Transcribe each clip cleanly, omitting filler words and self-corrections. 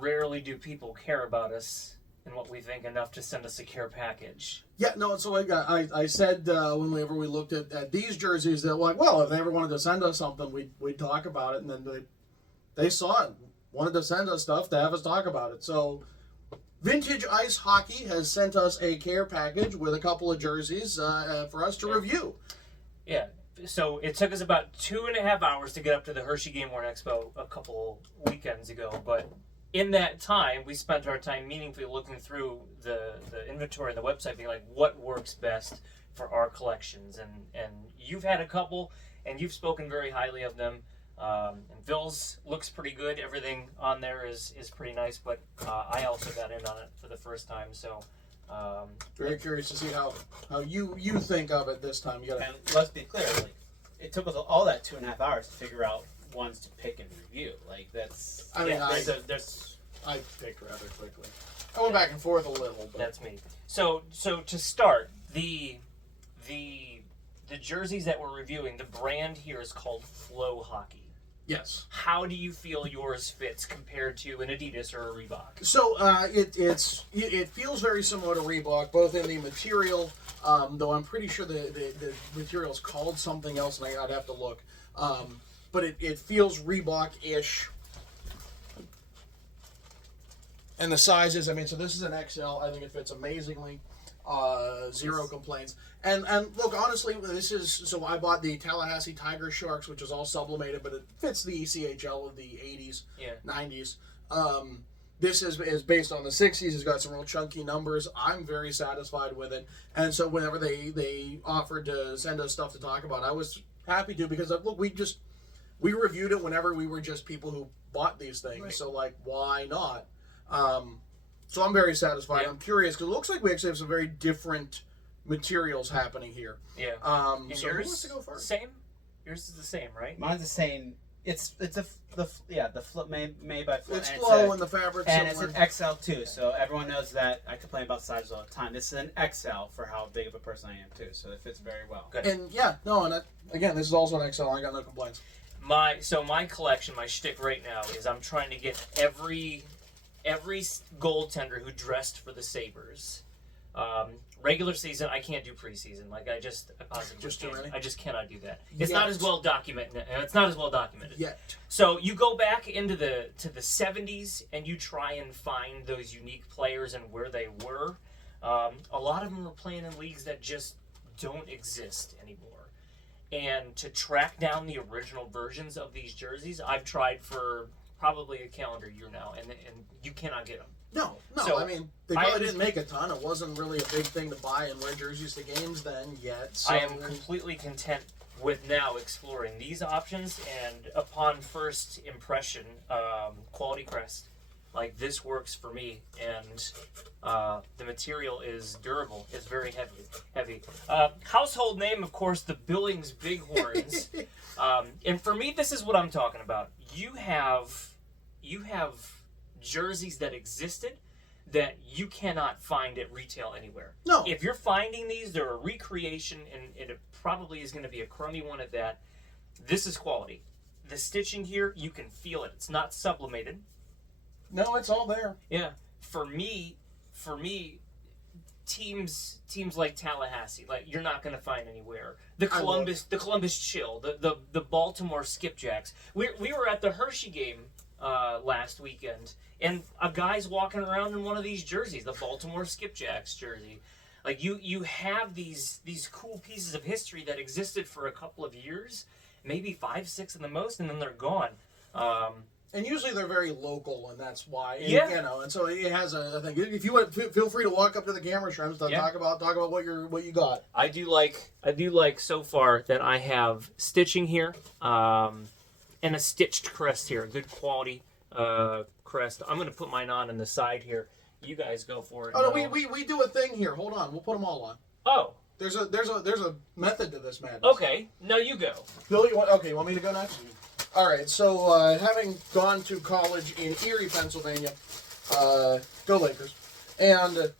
rarely do people care about us and what we think enough to send us a care package. Yeah, no, so I said whenever we looked at these jerseys that, like, well, if they ever wanted to send us something, we'd talk about it, and then they saw it, wanted to send us stuff to have us talk about it. So Vintage Ice Hockey has sent us a care package with a couple of jerseys for us to review. Yeah, so it took us about 2.5 hours to get up to the Hershey Game Worn Expo a couple weekends ago, but in that time, we spent our time meaningfully looking through the inventory and the website, being like, what works best for our collections? And you've had a couple, and you've spoken very highly of them. And Phil's looks pretty good. Everything on there is pretty nice, but I also got in on it for the first time, so... very curious to see how you think of it this time. And let's be clear, like, it took us all that 2.5 hours to figure out ones to pick and review. Like, that's... I mean, I picked rather quickly. I went back and forth a little, but... That's me. So to start, the jerseys that we're reviewing, the brand here is called Flow Hockey. Yes. How do you feel yours fits compared to an Adidas or a Reebok? So it feels very similar to Reebok, both in the material, though I'm pretty sure the material is called something else, and I'd have to look. But it feels Reebok-ish. And the sizes, I mean, so this is an XL. I think it fits amazingly. Zero complaints. And look, honestly, this is, so I bought the Tallahassee Tiger Sharks, which is all sublimated, but it fits the ECHL of the 80s, 90s. This is based on the 60s. It's got some real chunky numbers. I'm very satisfied with it. And so whenever they offered to send us stuff to talk about, I was happy to, because look, we reviewed it whenever we were just people who bought these things. Right. So, like, why not? So I'm very satisfied. Yeah. I'm curious, because it looks like we actually have some very different materials happening here. Yeah. So yours who wants to go first? Same? Yours is the same, right? Mine's the same. It's the flip made by Flow. It's Flow and the fabric and similar. it's an XL too, so everyone knows that. I complain about sizes all the time. This is an XL for how big of a person I am too, so it fits very well. Good. And again, this is also an XL. I got no complaints. My collection, my shtick right now is I'm trying to get every goaltender who dressed for the Sabres. Regular season, I can't do preseason. Like, I just cannot do that. It's not as well documented. It's not as well documented yet. So you go back into the 70s and you try and find those unique players and where they were. A lot of them are playing in leagues that just don't exist anymore. And to track down the original versions of these jerseys, I've tried for probably a calendar year now, and you cannot get them. No. So, I mean, they probably didn't make a ton. It wasn't really a big thing to buy and wear jerseys to games then yet. So I am completely content with now exploring these options, and upon first impression, quality crest, like, this works for me, and the material is durable. It's very heavy. Household name, of course, the Billings Bighorns. And for me, this is what I'm talking about. You have jerseys that existed that you cannot find at retail anywhere. No. If you're finding these, they're a recreation, and it probably is going to be a crummy one at that. This is quality. The stitching here, you can feel it. It's not sublimated. No, it's all there. Yeah. For me, teams like Tallahassee, like, you're not going to find anywhere. The Columbus Chill, the Baltimore Skipjacks. We were at the Hershey game last weekend, and a guy's walking around in one of these jerseys, the Baltimore Skipjacks jersey. Like, you have these cool pieces of history that existed for a couple of years, maybe 5, 6 at the most, and then they're gone. And usually they're very local, and that's why. And, yeah. And so it has a thing. If you want, feel free to walk up to the camera, Shrems, to talk about what you got. I do like so far that I have stitching here, and a stitched crest here, good quality crest. I'm going to put mine on the side here. You guys go for it. Oh no, we do a thing here. Hold on, we'll put them all on. Oh. There's a method to this madness. Okay, now you go. Bill, you want me to go next? All right, so having gone to college in Erie, Pennsylvania, go Lakers, and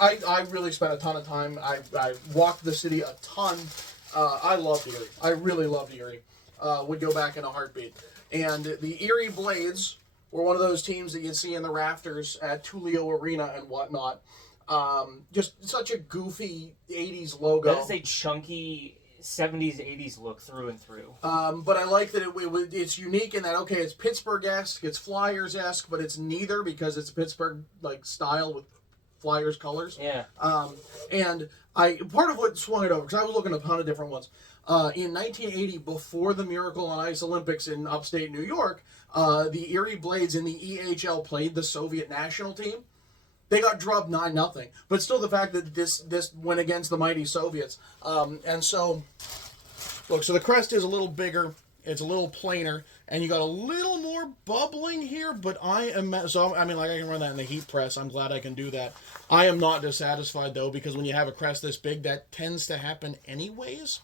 I really spent a ton of time. I walked the city a ton. I loved Erie. I really loved Erie. Would go back in a heartbeat. And the Erie Blades We're one of those teams that you see in the rafters at Tulio Arena and whatnot. Just such a goofy 80s logo. That is a chunky 70s, 80s look through and through. But I like that it's unique in that, okay, it's Pittsburgh-esque, it's Flyers-esque, but it's neither because it's Pittsburgh like style with Flyers colors. Yeah. And part of what swung it over, because I was looking at a ton of different ones. In 1980, before the Miracle on Ice Olympics in upstate New York, the Erie Blades in the EHL played the Soviet national team. They got drubbed 9-0, but still the fact that this went against the mighty Soviets. And so, look, so the crest is a little bigger, it's a little plainer, and you got a little more bubbling here. But I can run that in the heat press. I'm glad I can do that. I am not dissatisfied though, because when you have a crest this big, that tends to happen anyways.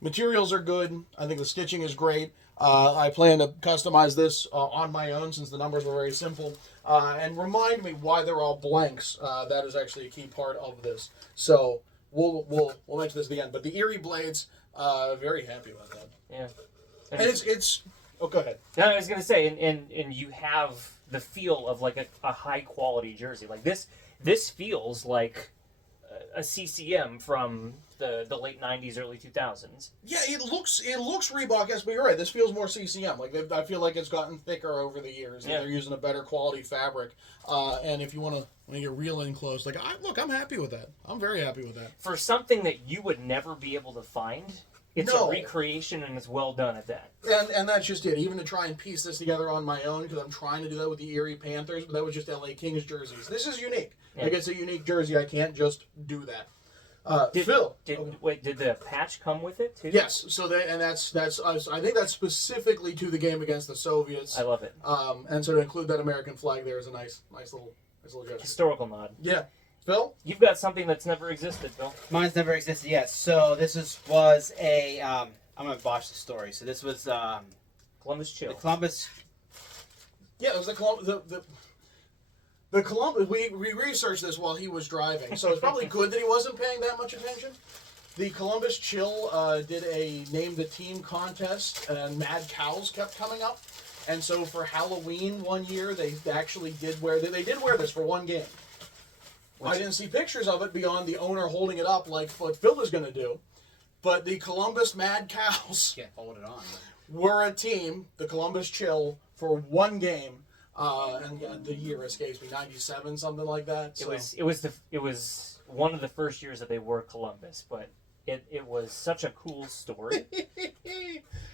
Materials are good. I think the stitching is great. I plan to customize this on my own since the numbers were very simple. And remind me why they're all blanks. That is actually a key part of this. So we'll mention this at the end. But the Erie Blades, very happy about that. Yeah. And it's oh, go ahead. No, I was gonna say, and you have the feel of like a high quality jersey. Like this feels like a CCM from the late 90s, early 2000s. Yeah, it looks Reebok-esque, but you're right. This feels more CCM. Like I feel like it's gotten thicker over the years. Yeah. They're using a better quality fabric. And if you want to, when you're real in close, like I'm happy with that. I'm very happy with that. For something that you would never be able to find, it's No. a recreation and it's well done at that. And that's just it. Even to try and piece this together on my own, because I'm trying to do that with the Erie Panthers, but that was just LA Kings jerseys. This is unique. Yeah. Like it's a unique jersey. I can't just do that. Did the patch come with it too? Yes. So that's I think that's specifically to the game against the Soviets. I love it. And so to include that American flag there is a nice little gesture. Historical nod. Yeah. Phil? You've got something that's never existed, Phil. Mine's never existed yet. So this was a. I'm gonna botch the story. So this was Columbus Chill. the Columbus. Yeah, it was the Columbus. We researched this while he was driving, so it's probably good that he wasn't paying that much attention. The Columbus Chill did a name the team contest, and Mad Cows kept coming up, and so for Halloween one year they actually did wear this for one game. I didn't see pictures of it beyond the owner holding it up like what Phil is going to do, but the Columbus Mad Cows Can't hold it on. were a team, the Columbus Chill, for one game. And the year escapes me, 97, something like that. So. It was one of the first years that they were Columbus, but it was such a cool story.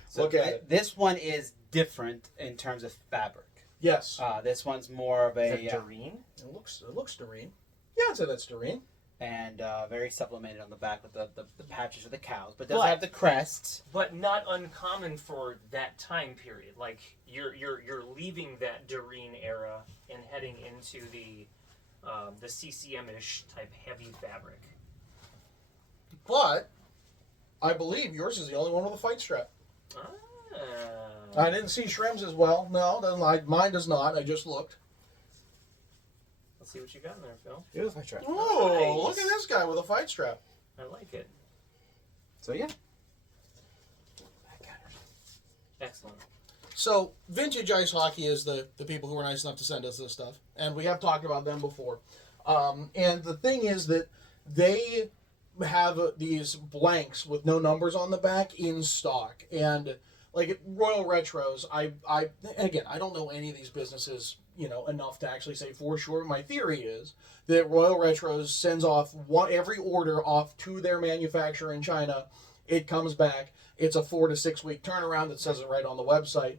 So Look at it. This one is different in terms of fabric. Yes. This one's more of Is a it Doreen? It looks Doreen. Yeah, I'd say that's Doreen. and very supplemented on the back with the patches of the cows, but does But- have the crest. But not uncommon for that time period. Like you're leaving that Doreen era and heading into the CCM-ish type heavy fabric. But I believe yours is the only one with a fight strap. Ah. I didn't see Shrim's as well. No, mine does not. I just looked. Let's see what you got in there, Phil. It was my strap. Oh, Nice. look at this guy with a fight strap. I like it. So yeah. Excellent. So, Vintage Ice Hockey is the people who were nice enough to send us this stuff. And we have talked about them before. And the thing is that they have these blanks with no numbers on the back in stock. And, like, at Royal Retros, I don't know any of these businesses, enough to actually say for sure. My theory is that Royal Retros sends off every order off to their manufacturer in China. It comes back. It's a 4 to 6 week turnaround. It says it right on the website.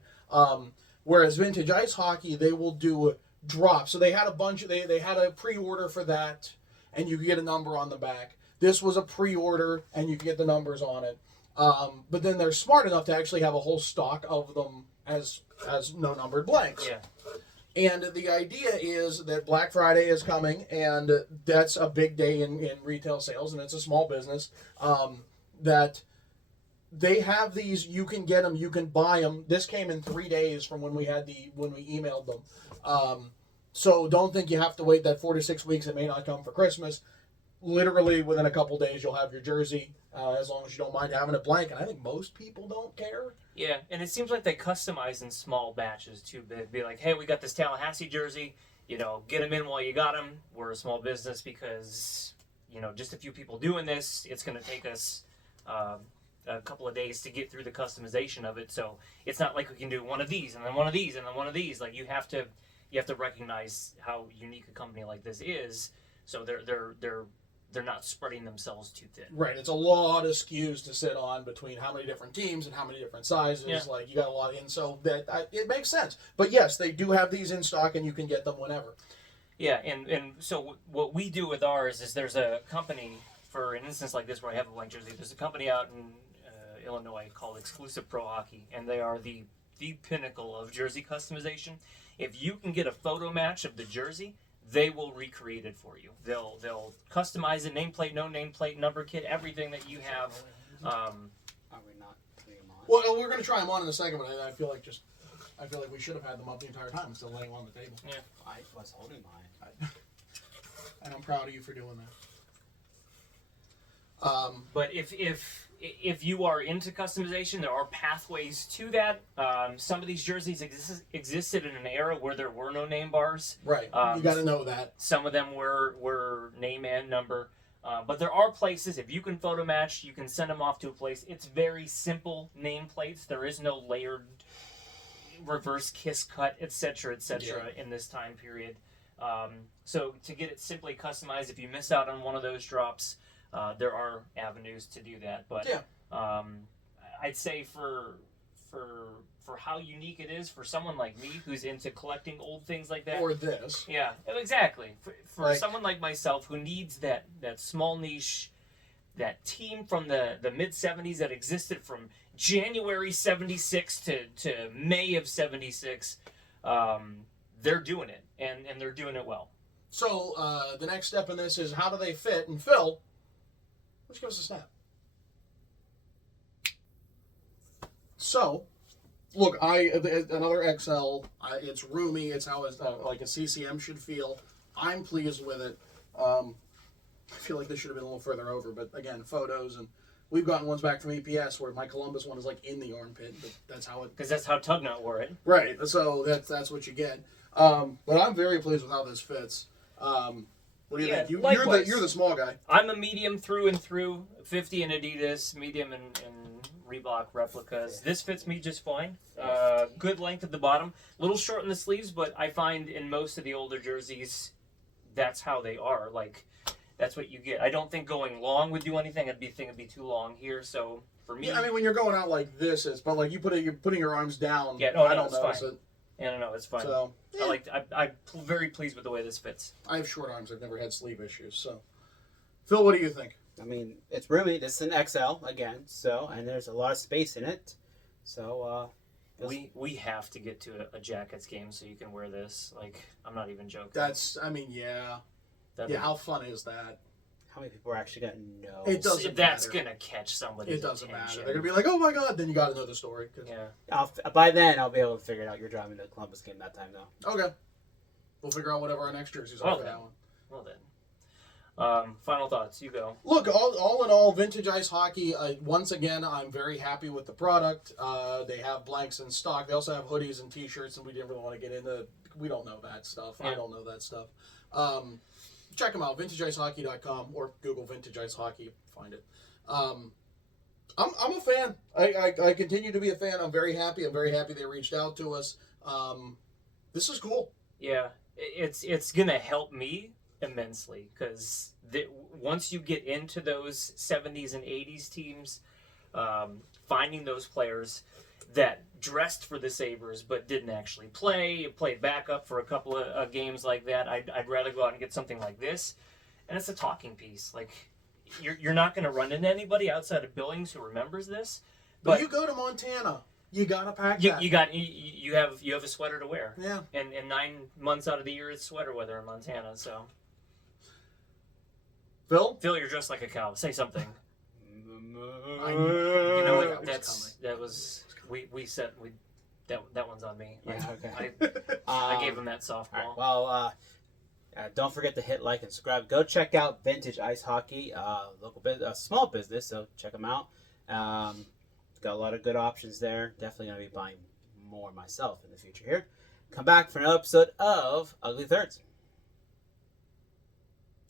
Whereas Vintage Ice Hockey, they will do drops. So they had they had a pre-order for that, and you could get a number on the back. This was a pre-order, and you could get the numbers on it. But then they're smart enough to actually have a whole stock of them as no numbered blanks. Yeah. And the idea is that Black Friday is coming, and that's a big day in retail sales, and it's a small business, that they have these, you can get them, you can buy them. This came in 3 days from when we emailed them. So don't think you have to wait that 4 to 6 weeks. It may not come for Christmas. literally within a couple days you'll have your jersey, as long as you don't mind having it blank. And I think most people don't care. Yeah, and it seems like they customize in small batches too. They'd be like, "Hey, we got this Tallahassee jersey. Get them in while you got them. We're a small business because just a few people doing this. It's going to take us a couple of days to get through the customization of it. So it's not like we can do one of these and then one of these and then one of these. Like you have to recognize how unique a company like this is. So they're not spreading themselves too thin. Right, it's a lot of SKUs to sit on between how many different teams and how many different sizes. Yeah. Like you got a lot in, so it makes sense. But yes, they do have these in stock, and you can get them whenever. Yeah, and so what we do with ours is there's a company, for an instance like this where I have a blank jersey, there's a company out in Illinois called Exclusive Pro Hockey, and they are the pinnacle of jersey customization. If you can get a photo match of the jersey, they will recreate it for you. They'll customize it, nameplate, no nameplate, number kit, everything that you have. Are we not putting them on? Well, we're going to try them on in a second, but I feel like we should have had them up the entire time instead of laying them on the table. Yeah. I was holding mine. And I'm proud of you for doing that. But if you are into customization, there are pathways to that. Some of these jerseys existed in an era where there were no name bars. Right, you got to know that. Some of them were name and number. But there are places, if you can photo match, you can send them off to a place. It's very simple nameplates. There is no layered reverse kiss cut, etc., in this time period. So to get it simply customized, if you miss out on one of those drops, there are avenues to do that. But I'd say for how unique it is for someone like me who's into collecting old things like that. Or this. Yeah, exactly. For Like, someone like myself who needs that small niche, that team from the mid-'70s that existed from January 76 to May of 76, they're doing it, and they're doing it well. So the next step in this is how do they fit? And Phil, let's give us a snap. So, look, another XL. It's roomy. It's how like a CCM should feel. I'm pleased with it. I feel like this should have been a little further over, but again, photos, and we've gotten ones back from EPS where my Columbus one is like in the armpit, but that's how it. Because that's how Tugnut wore it. Right. So that's what you get. But I'm very pleased with how this fits. What do you think? You're the small guy. I'm a medium through and through. 50 in Adidas, medium in Reebok replicas. This fits me just fine. Good length at the bottom. A little short in the sleeves, but I find in most of the older jerseys, that's how they are. Like, that's what you get. I don't think going long would do anything. I'd think it'd be too long here. So for me, Yeah, I mean, when you're going out like this, but like you're putting your arms down. Yeah, no, I don't it's notice fine. it. yeah, no, it's fine. So I'm very pleased with the way this fits. I have short arms. I've never had sleeve issues. So, Phil, what do you think? I mean, it's roomy. This is an XL again, and there's a lot of space in it. So We have to get to a Jackets game so you can wear this. Like, I'm not even joking. How fun is that? how many people are actually going to know? It doesn't That's matter. gonna catch somebody. It doesn't matter. They're gonna be like, "Oh my god!" Then you got to know the story. Yeah. By then, I'll be able to figure it out. You're driving to the Columbus game that time, though. Okay. We'll figure out whatever our next jerseys are Well for then. that one. Well then. Final thoughts. You go. Look, all in all, Vintage Ice Hockey, once again, I'm very happy with the product. They have blanks in stock. They also have hoodies and t-shirts, and we didn't really want to get into... We don't know that stuff. Yeah. I don't know that stuff. Check them out, vintageIceHockey.com, or Google Vintage Ice Hockey. Find it. I'm a fan. I continue to be a fan. I'm very happy. I'm very happy they reached out to us. This is cool. Yeah, it's gonna help me immensely because once you get into those 70s and 80s teams, finding those players that dressed for the Sabres but didn't actually played backup for a couple of games like that, I'd rather go out and get something like this. And it's a talking piece. Like, you're not going to run into anybody outside of Billings who remembers this. But you go to Montana, you gotta pack that. You have a sweater to wear. Yeah. And 9 months out of the year it's sweater weather in Montana. So Phil, you're dressed like a cow. Say something. I You know what? that That one's on me. Yeah, okay. I gave him that softball. All right, well, Don't forget to hit like and subscribe. Go check out Vintage Ice Hockey, local small business, so check them out. Got a lot of good options there. Definitely going to be buying more myself in the future here. Come back for another episode of Ugly Thirds.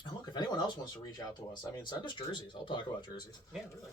And look, if anyone else wants to reach out to us, I mean, send us jerseys. I'll talk about jerseys. Yeah, really.